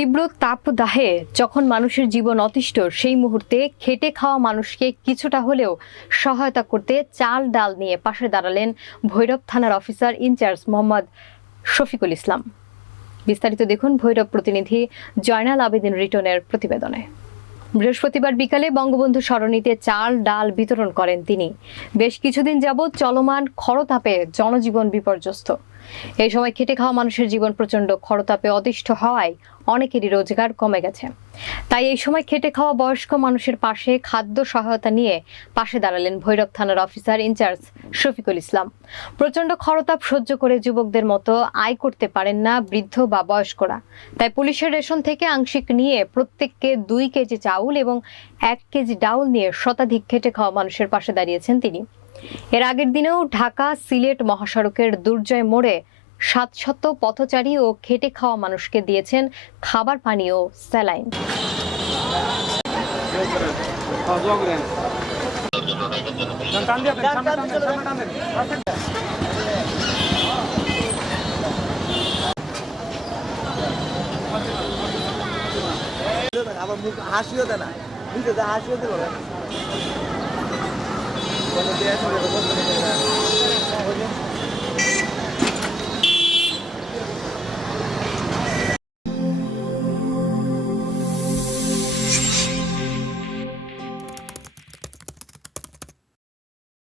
তীব্র তাপদাহে যখন মানুষের জীবন অতিষ্ঠ, সেই মুহূর্তে খেটে খাওয়া মানুষকে কিছুটা হলেও সহায়তা করতে চাল ডাল নিয়ে পাশে দাঁড়ালেন ভৈরব থানার officer in charge Mohammad Shafiqul Islam. বিস্তারিত দেখুন ভৈরব প্রতিনিধি জয়নাল আবেদিন রিটনের প্রতিবেদনে। বৃহস্পতিবার বিকালে বঙ্গবন্ধু সরণিতে চাল ডাল বিতরণ করেন তিনি। বেশ কিছুদিন যাবৎ চলমান খরতাপে জনজীবন বিপর্যস্ত। এই সময় খেটে খাওয়া মানুষের জীবন প্রচণ্ড খরতাপে অতিষ্ঠ হওয়ায় অনেকেরই রোজগার কমে গেছে। তাই এই সময় খেটে খাওয়া বয়স্ক মানুষের পাশে খাদ্য সহায়তা নিয়ে পাশে দাঁড়ালেন ভৈরব থানার অফিসার ইনচার্জ শফিকুল ইসলাম। প্রচণ্ড খরতাপ সহ্য করে যুবকদের মতো আয় করতে পারেন না বৃদ্ধ বা বয়স্করা। তাই পুলিশের রেশন থেকে আংশিক নিয়ে প্রত্যেককে দুই কেজি চাউল এবং এক কেজি ডাউল নিয়ে শতাধিক খেটে খাওয়া মানুষের পাশে দাঁড়িয়েছেন তিনি। এর আগের দিনেও ঢাকা সিলেট মহাসড়কের দুর্জয় মোড়ে সাতশত পথচারী ও খেটে খাওয়া মানুষকে দিয়েছেন খাবার পানি ও স্যালাইন। আবার মুখ হাসিও দেয় না। হাসিও দিল না বলে